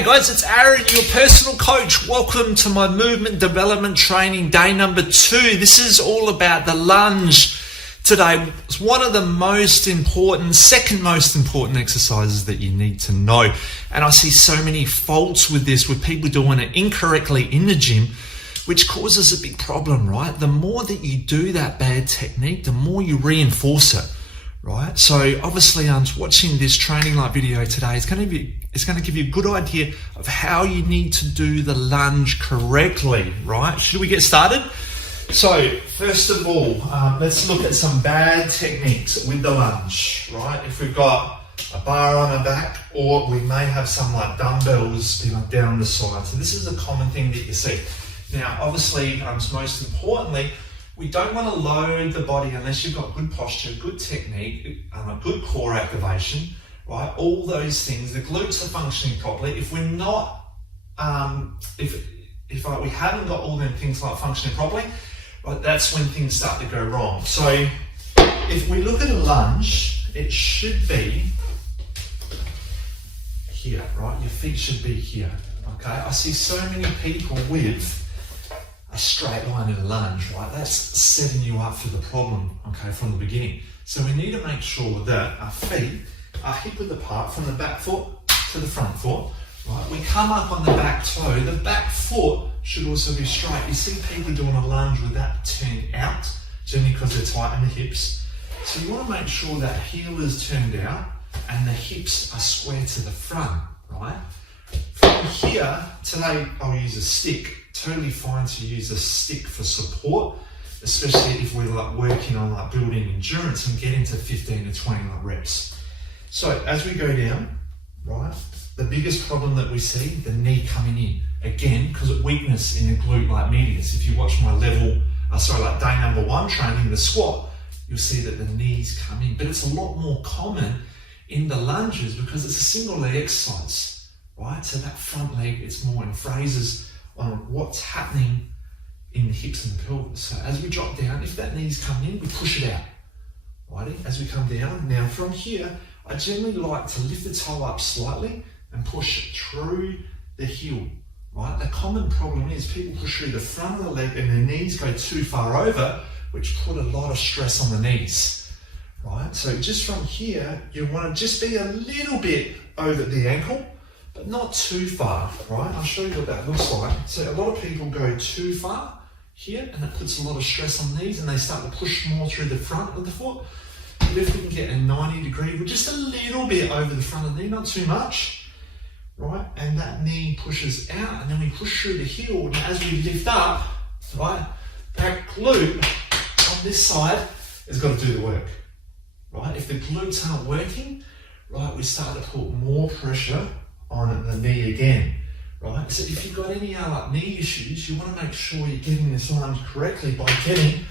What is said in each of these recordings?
Hey guys, it's Aaron, your personal coach. Welcome to my movement development training, day number 2. This is all about the lunge today. It's one of the most important, second most important exercises that you need to know. And I see so many faults with this, with people doing it incorrectly in the gym, which causes a big problem, right? The more that you do that bad technique, the more you reinforce it. Right, so obviously watching this training light video today is going to give you a good idea of how you need to do the lunge correctly, right? Should we get started? So first of all, let's look at some bad techniques with the lunge, right? If we've got a bar on our back, or we may have some like dumbbells down the side. So this is a common thing that you see. Now, obviously, most importantly, we don't want to load the body unless you've got good posture, good technique, a good core activation, right? All those things. The glutes are functioning properly. If we're not, if we haven't got all them things like functioning properly, right, that's when things start to go wrong. So if we look at a lunge, it should be here, right? Your feet should be here, okay? I see so many people with a straight line in a lunge, right? That's setting you up for the problem, okay, from the beginning. So we need to make sure that our feet are hip width apart from the back foot to the front foot, right? We come up on the back toe. The back foot should also be straight. You see people doing a lunge with that turned out, generally because they're tight in the hips. So you want to make sure that heel is turned out and the hips are square to the front, right? From here, today I'll use a stick. Totally fine to use a stick for support, especially if we're like working on like building endurance and getting to 15 to 20 reps. So as we go down, right, the biggest problem that we see, the knee coming in. Again, because of weakness in the glute like medius. If you watch my day number 1 training, the squat, you'll see that the knees come in. But it's a lot more common in the lunges because it's a single leg exercise, right? So that front leg, it's more in phrases on what's happening in the hips and the pelvis. So as we drop down, if that knee's coming in, we push it out, righty? As we come down, now from here, I generally like to lift the toe up slightly and push it through the heel, right? The common problem is people push through the front of the leg and their knees go too far over, which put a lot of stress on the knees, right? So just from here, you want to just be a little bit over the ankle, but not too far, right? I'll show you what that looks like. So a lot of people go too far here, and it puts a lot of stress on the knees, and they start to push more through the front of the foot. But if we can get a 90 degree, we're just a little bit over the front of the knee, not too much, right? And that knee pushes out, and then we push through the heel, and as we lift up, right, that glute on this side has got to do the work, right? If the glutes aren't working, right, we start to put more pressure on the knee again, right? So if you've got any knee issues, you want to make sure you're getting this lunge correctly by getting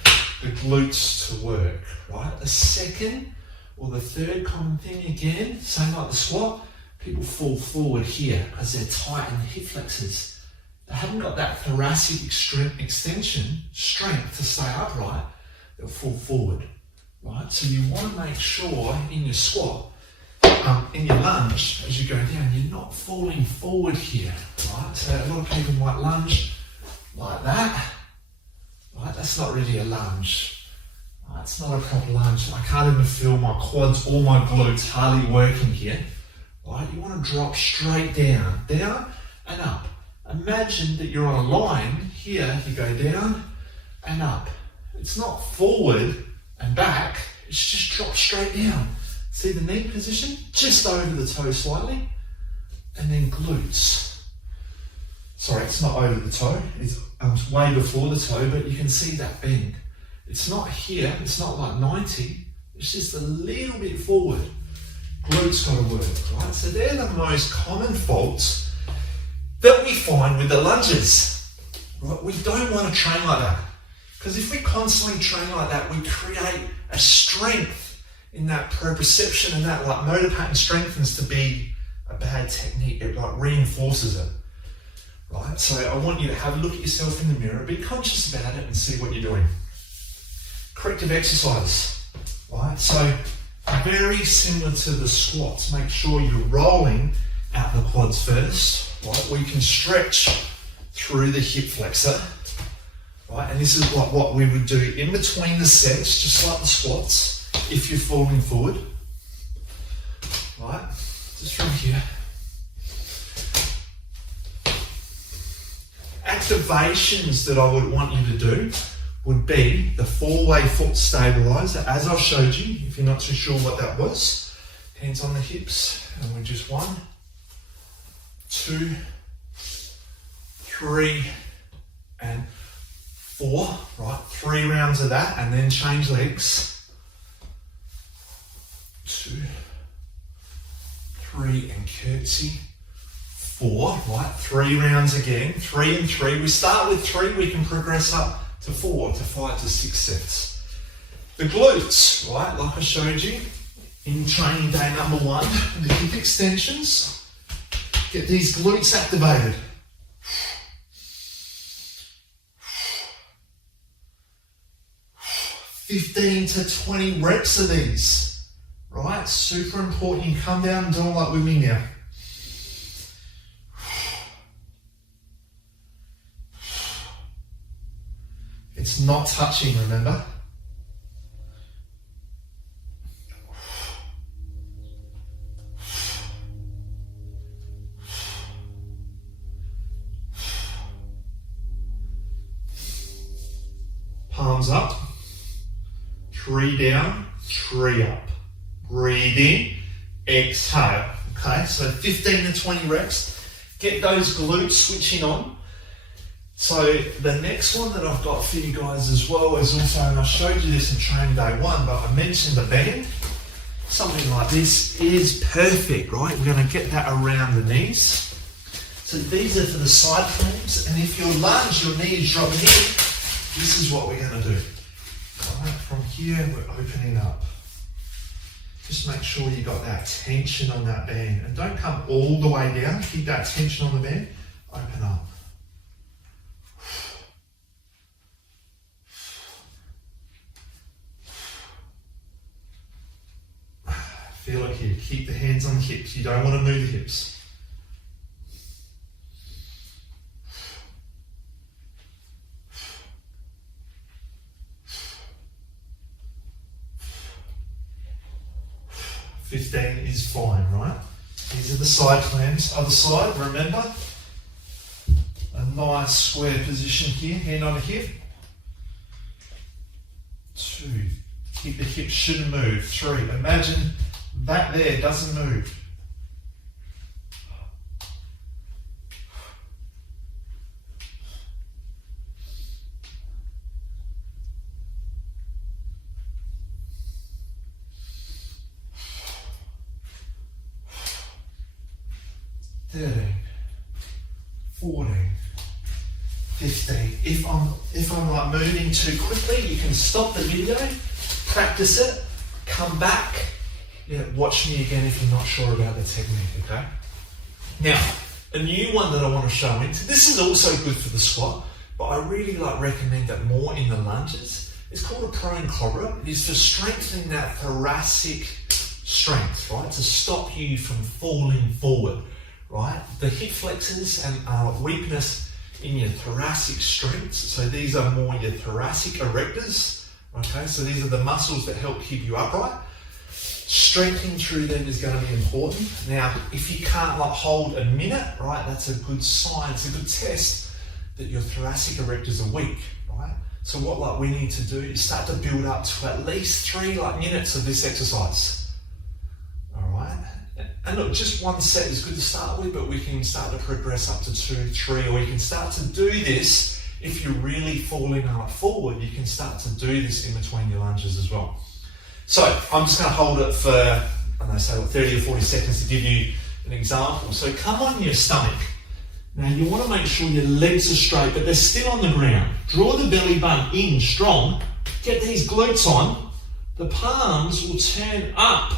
the glutes to work, right? The second or the third common thing, again, same like the squat, people fall forward here because they're tight in the hip flexors. They haven't got that thoracic extension strength to stay upright. They'll fall forward, right? So you want to make sure in your squat, in your lunge, as you go down, you're not falling forward here, right? So a lot of people might lunge like that, right? That's not really a lunge, right? It's not a proper lunge. I can't even feel my quads or my glutes hardly working here, right? You want to drop straight down, down and up. Imagine that you're on a line here, you go down and up. It's not forward and back, it's just drop straight down. See the knee position? Just over the toe slightly. And then glutes. Sorry, it's not over the toe. It's way before the toe, but you can see that bend. It's not here. It's not like 90. It's just a little bit forward. Glutes got to work, right? So they're the most common faults that we find with the lunges. Right? We don't want to train like that. Because if we constantly train like that, we create a strength in that proprioception, and that like motor pattern strengthens to be a bad technique. It like reinforces it, right? So I want you to have a look at yourself in the mirror, be conscious about it and see what you're doing. Corrective exercise, right? So very similar to the squats. Make sure you're rolling out the quads first, right, we can stretch through the hip flexor, right? And this is what we would do in between the sets, just like the squats, if you're falling forward, right? Just from here. Activations that I would want you to do would be the 4-way foot stabilizer, as I showed you, if you're not too sure what that was. Hands on the hips, and we're just 1, 2, 3, and 4, right? 3 rounds of that, and then change legs. 2, 3, and curtsy. 4, right? 3 rounds again, 3 and 3. We start with 3, we can progress up to 4, to 5, to 6 sets. The glutes, right? Like I showed you in training day number 1, the hip extensions. Get these glutes activated. "15 to 20 reps of these, right? Super important. You come down and do it like with me now. It's not touching, remember? Palms up. 3 down, 3 up. Breathe in, exhale. Okay, so 15 to 20 reps. Get those glutes switching on. So the next one that I've got for you guys as well is also, and I showed you this in training day 1, but I mentioned the band. Something like this is perfect, right? We're going to get that around the knees. So these are for the side frames, and if your lunge, your knee is dropping in, this is what we're going to do. Right, from here, we're opening up. Just make sure you got that tension on that band, and don't come all the way down. Keep that tension on the band. Open up. Feel it here. Keep the hands on the hips. You don't want to move the hips. "15 is fine, right? These are the side clamps. Other side, remember? A nice square position here, hand on the hip. 2, keep the hips shouldn't move. 3, imagine that there doesn't move. 13, 14, 15. If I'm like moving too quickly, you can stop the video, practice it, come back, watch me again if you're not sure about the technique, okay? Now, a new one that I want to show into, this is also good for the squat, but I really recommend it more in the lunges. It's called a prone cobra. It is for strengthening that thoracic strength, right? To stop you from falling forward, right? The hip flexors and weakness in your thoracic strengths. So these are more your thoracic erectors, okay? So these are the muscles that help keep you upright. Strengthening through them is going to be important. Now, if you can't hold a minute, right, that's a good sign, it's a good test that your thoracic erectors are weak, right? So what we need to do is start to build up to at least 3 minutes of this exercise, all right? And look, just 1 set is good to start with, but we can start to progress up to 2, 3, or you can start to do this if you're really falling forward. You can start to do this in between your lunges as well. So I'm just going to hold it for, I don't know, say 30 or 40 seconds to give you an example. So come on your stomach. Now you want to make sure your legs are straight, but they're still on the ground. Draw the belly button in strong. Get these glutes on. The palms will turn up,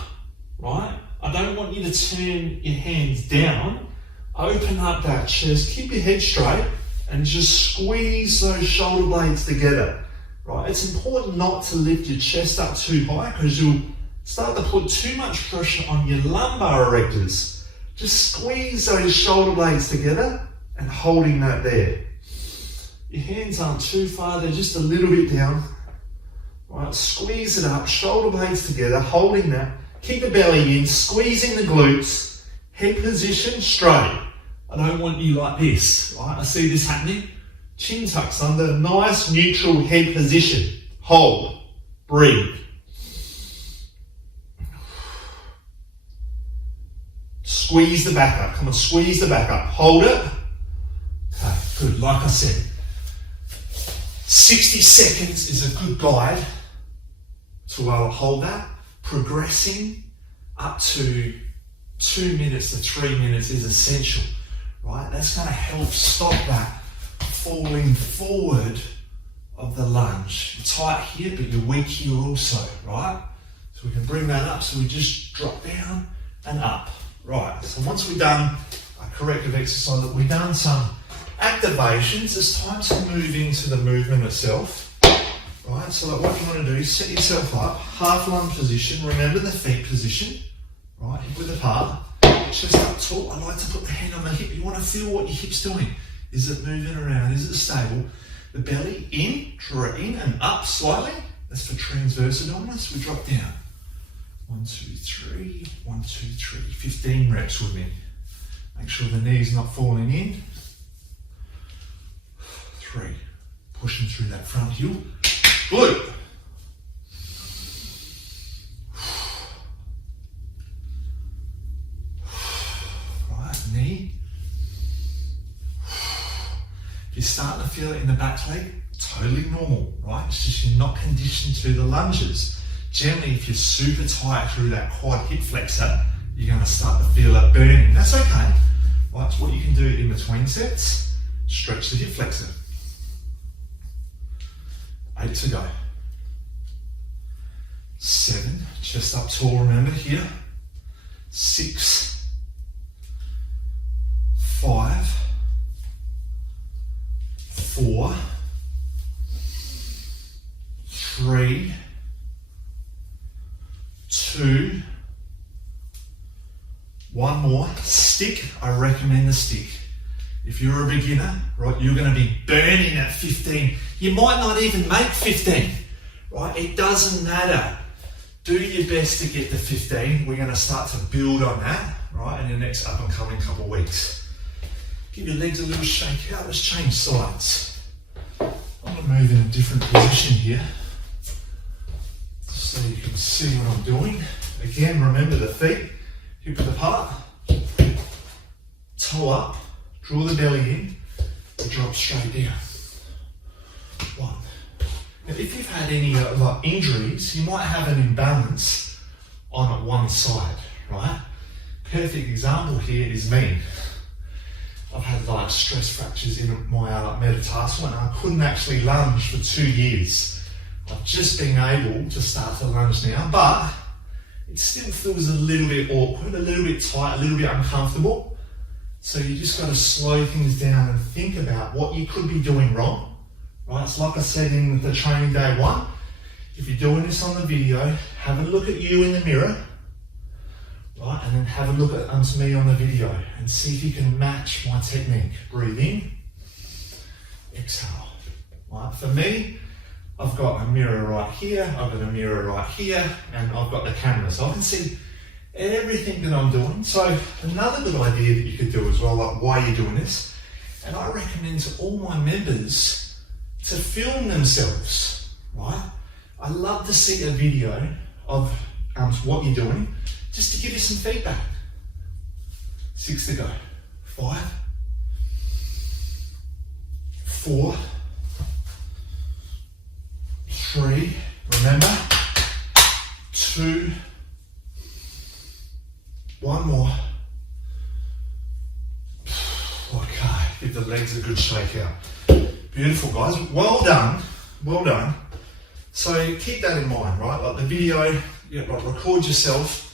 right? I don't want you to turn your hands down. Open up that chest. Keep your head straight and just squeeze those shoulder blades together. Right, it's important not to lift your chest up too high because you'll start to put too much pressure on your lumbar erectors. Just squeeze those shoulder blades together and holding that there. Your hands aren't too far, they're just a little bit down. Right, squeeze it up, shoulder blades together, holding that. Keep the belly in, squeezing the glutes, head position straight. I don't want you like this, right? I see this happening. Chin tucks under, nice neutral head position. Hold, breathe. Squeeze the back up, come on, squeeze the back up. Hold it. Okay, good, like I said. 60 seconds is a good guide to hold that. Progressing up to 2 minutes to 3 minutes is essential, right? That's going to help stop that falling forward of the lunge. You're tight here, but you're weak here also, right? So we can bring that up, so we just drop down and up. Right, so once we've done a corrective exercise, we've done some activations, it's time to move into the movement itself. Right, so like what you want to do is set yourself up, half lunge position, remember the feet position, right, hip width apart, chest up tall. I like to put the hand on the hip. You want to feel what your hip's doing. Is it moving around? Is it stable? The belly in, draw it in and up slightly. That's for transverse abdominis. We drop down. 1, 2, 3, 1, 2, 3, 15 reps with me. Make sure the knee's not falling in. 3, pushing through that front heel. Glute. Right, knee. If you're starting to feel it in the back leg, totally normal, right? It's just you're not conditioned to the lunges. Generally, if you're super tight through that quad hip flexor, you're going to start to feel it burning. That's okay. Right, so what you can do in between sets, stretch the hip flexor. 8 to go. 7, chest up tall, remember here. 6, 5, 4, 3, 2, 1 more. Stick, I recommend the stick. If you're a beginner, right, you're going to be burning at 15. You might not even make 15, right? It doesn't matter. Do your best to get to 15. We're going to start to build on that, right, in the next up and coming couple of weeks. Give your legs a little shake out. Let's change sides. I'm going to move in a different position here so you can see what I'm doing. Again, remember the feet, hip width apart, toe up. Draw the belly in, drop straight down. 1. Now, if you've had any like injuries, you might have an imbalance on one side, right? Perfect example here is me. I've had like stress fractures in my metatarsal and I couldn't actually lunge for 2 years. I've just been able to start to lunge now, but it still feels a little bit awkward, a little bit tight, a little bit uncomfortable. So you just got to slow things down and think about what you could be doing wrong, right? It's like I said in the training day 1, if you're doing this on the video, have a look at you in the mirror, right? And then have a look at me on the video and see if you can match my technique. Breathe in, exhale, right? For me, I've got a mirror right here, I've got a mirror right here, and I've got the camera, so I can see everything that I'm doing. So another good idea that you could do as well, like why you're doing this, and I recommend to all my members to film themselves, right? I love to see a video of what you're doing, just to give you some feedback. 6 to go. 5, 4, 3, remember, 2, 1 more. Okay, give the legs a good shake out. Beautiful, guys. Well done. Well done. So keep that in mind, right? Like the video, like record yourself.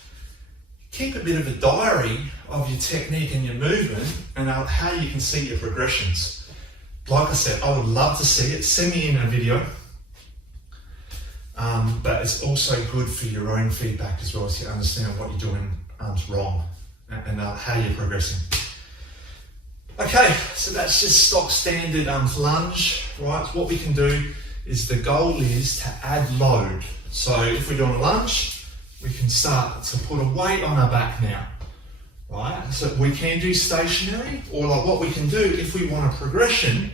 Keep a bit of a diary of your technique and your movement and how you can see your progressions. Like I said, I would love to see it. Send me in a video. But it's also good for your own feedback as well, so you understand what you're doing wrong. and how you're progressing. Okay, so that's just stock standard lunge, right? What we can do is the goal is to add load. So if we're doing a lunge, we can start to put a weight on our back now, right? So we can do stationary, or like what we can do if we want a progression,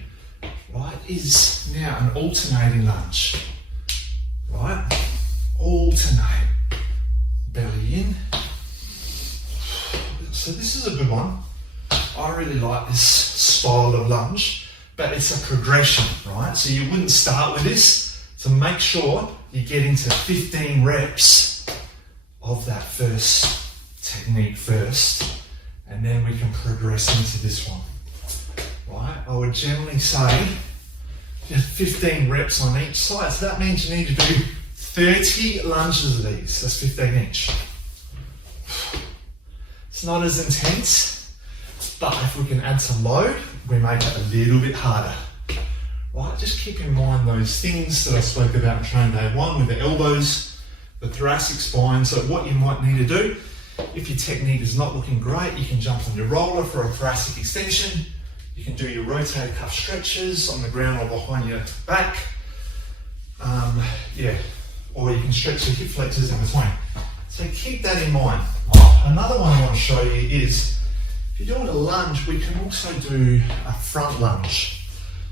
right, is now an alternating lunge, right? Alternate, belly in. So this is a good one. I really like this style of lunge, but it's a progression, right? So you wouldn't start with this, to make sure you get into 15 reps of that first technique first, and then we can progress into this one, right? I would generally say just 15 reps on each side. So that means you need to do 30 lunges of these. That's 15 each. It's not as intense, but if we can add some load, we make it a little bit harder. Right, just keep in mind those things that I spoke about in training day one with the elbows, the thoracic spine. So what you might need to do, if your technique is not looking great, you can jump on your roller for a thoracic extension. You can do your rotator cuff stretches on the ground or behind your back. Or you can stretch your hip flexors in between. So keep that in mind. Another one I want to show you is, if you're doing a lunge, we can also do a front lunge.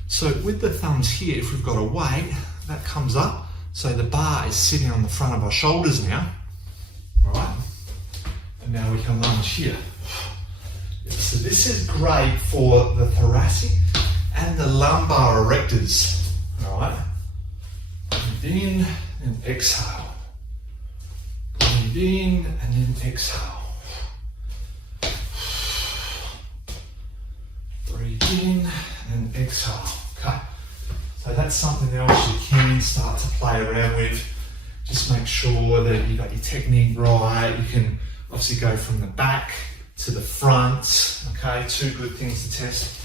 So with the thumbs here, if we've got a weight, that comes up. So the bar is sitting on the front of our shoulders now, right? And now we can lunge here. So this is great for the thoracic and the lumbar erectors, all right? Breathe in and exhale. Breathe in and then exhale. Breathe in and exhale. Okay, so that's something else you can start to play around with. Just make sure that you got your technique right. You can obviously go from the back to the front. Okay, two good things to test.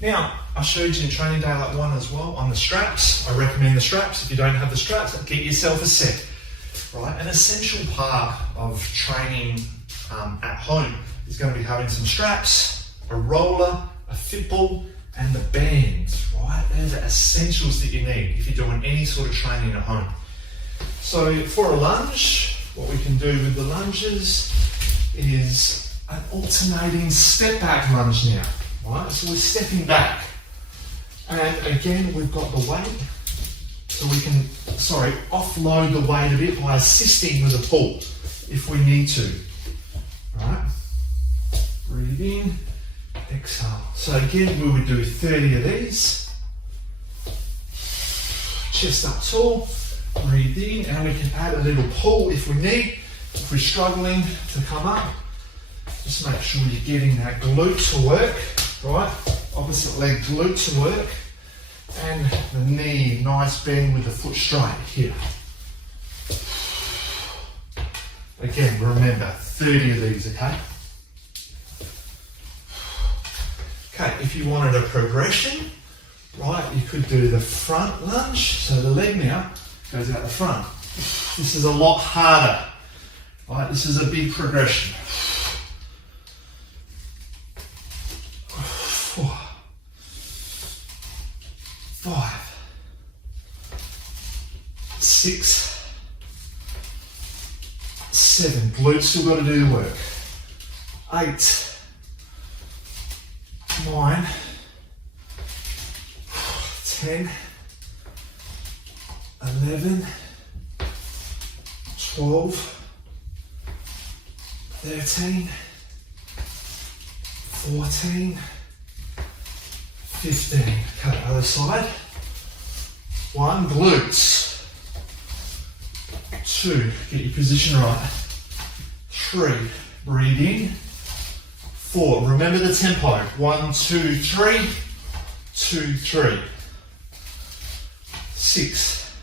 Now, I showed you in training day like one as well on the straps. I recommend the straps. If you don't have the straps, get yourself a set. Right, an essential part of training at home is going to be having some straps, a roller, a fit ball, and the bands, right? Those are essentials that you need if you're doing any sort of training at home. So for a lunge, what we can do with the lunges is an alternating step back lunge now, right? So we're stepping back. And again, we've got the weight. So we can, offload the weight a bit by assisting with a pull if we need to, right? Breathe in. Exhale. So again, we would do 30 of these. Chest up tall. Breathe in, and we can add a little pull if we need. If we're struggling to come up, just make sure you're getting that glute to work, right? Opposite leg glute to work. And the knee, nice bend with the foot straight here. Again, remember, 30 of these, okay? Okay, if you wanted a progression, right, you could do the front lunge. So the leg now goes out the front. This is a lot harder, right? This is a big progression. 4, 5, 6, 7. Glutes still got to do the work. 8, 9, 10, 11, 12, 13, 14, 15. Okay, other side. 1, glutes. 2, get your position right. 3, breathe in. 4, remember the tempo. 1, 2, 3, 2, 3. 6,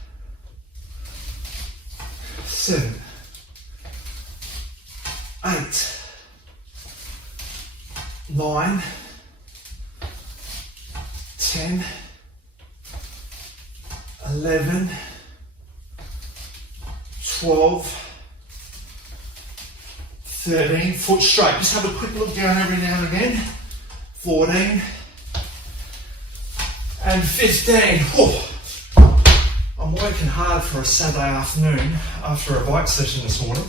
7, 8, 9, 10, 11, 12, 13, foot straight. Just have a quick look down every now and again. 14 and 15. Whew. I'm working hard for a Saturday afternoon after a bike session this morning,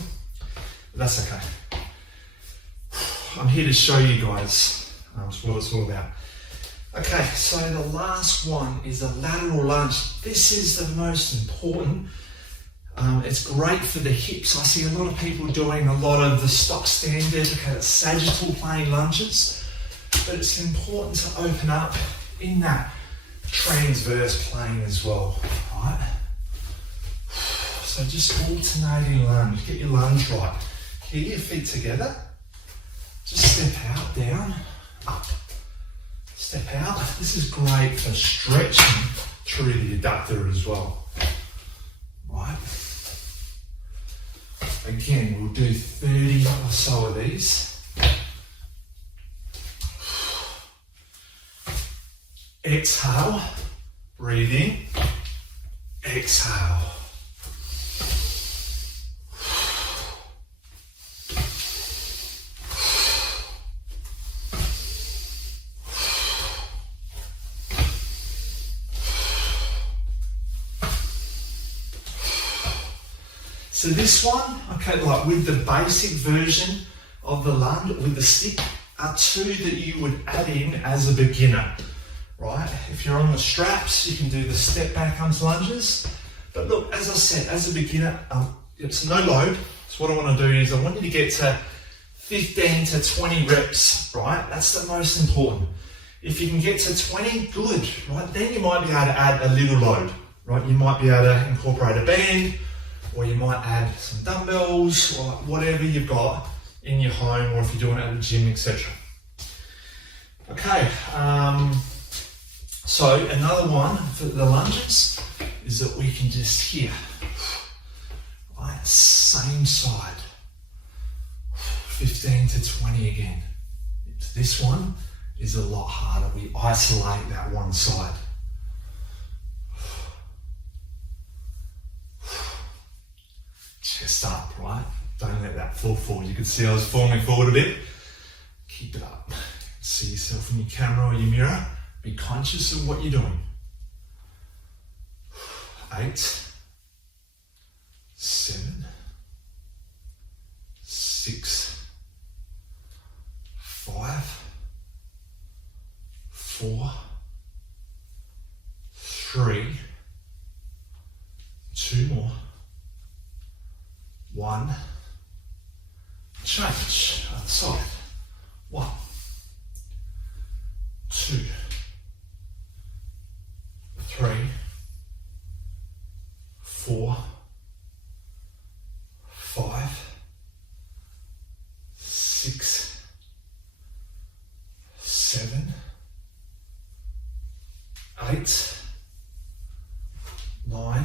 but that's okay. I'm here to show you guys what it's all about. Okay, so the last one is a lateral lunge. This is the most important. It's great for the hips. I see a lot of people doing a lot of the stock standard, okay, that's sagittal plane lunges, but it's important to open up in that transverse plane as well, right? So just alternating lunge, get your lunge right. Keep your feet together. Just step out, down, up. Step out. This is great for stretching through the adductor as well, right? Again, we'll do 30 or so of these. Exhale, breathe in, exhale. So this one, okay, like with the basic version of the lunge with the stick, are two that you would add in as a beginner, right? If you're on the straps, you can do the step back arms lunges. But look, as I said, as a beginner, it's no load. So what I want to do is I want you to get to 15 to 20 reps, right? That's the most important. If you can get to 20, good, right? Then you might be able to add a little load, right? You might be able to incorporate a band, or you might add some dumbbells, or whatever you've got in your home, or if you're doing it at the gym, etc. Okay, so another one for the lunges is that we can just here, right, same side, 15 to 20 again. This one is a lot harder. We isolate that one side. Chest up, right? Don't let that fall forward. You can see I was falling forward a bit. Keep it up. See yourself in your camera or your mirror. Be conscious of what you're doing. 8, 7, 6, 5, 4, 3, 2 more. 1, change, other side. 1, 2, 3, 4, 5, 6, 7, 8, 9,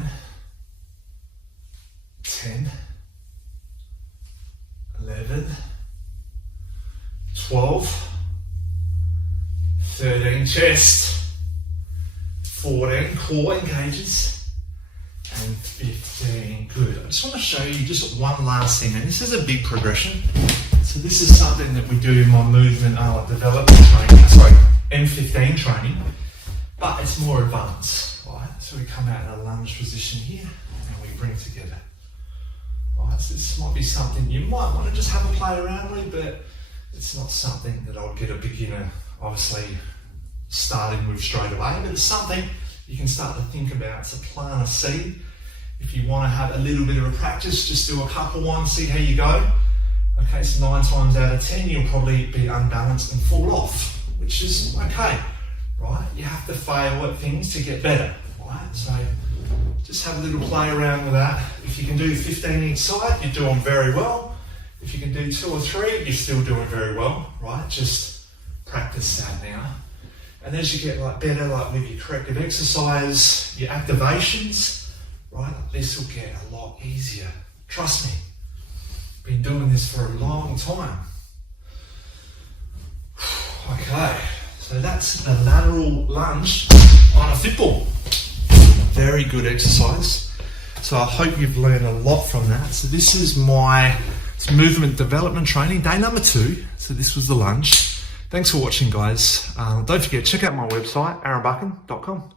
10, 11, 12, 13, chest, 14, core engages, and 15, good. I just want to show you just one last thing, and this is a big progression. So this is something that we do in my movement development training, M15 training, but it's more advanced, right? So we come out in a lunge position here, and we bring together. Right, so this might be something you might want to just have a play around with, but it's not something that I would get a beginner, obviously, starting with straight away, but it's something you can start to think about. It's a plant a seed. If you want to have a little bit of a practice, just do a couple ones, see how you go. Okay, so 9 times out of 10, you'll probably be unbalanced and fall off, which is okay, right? You have to fail at things to get better, right? So just have a little play around with that. If you can do 15 each side, you're doing very well. If you can do 2 or 3, you're still doing very well, right? Just practice that now. And as you get better, with your corrective exercise, your activations, right? This will get a lot easier. Trust me. Been doing this for a long time. Okay, so that's the lateral lunge on a football. Very good exercise. So I hope you've learned a lot from that. So this is my It's movement development training, day number 2. So this was the lunge. Thanks for watching, guys. Don't forget, check out my website, aaronbuchan.com.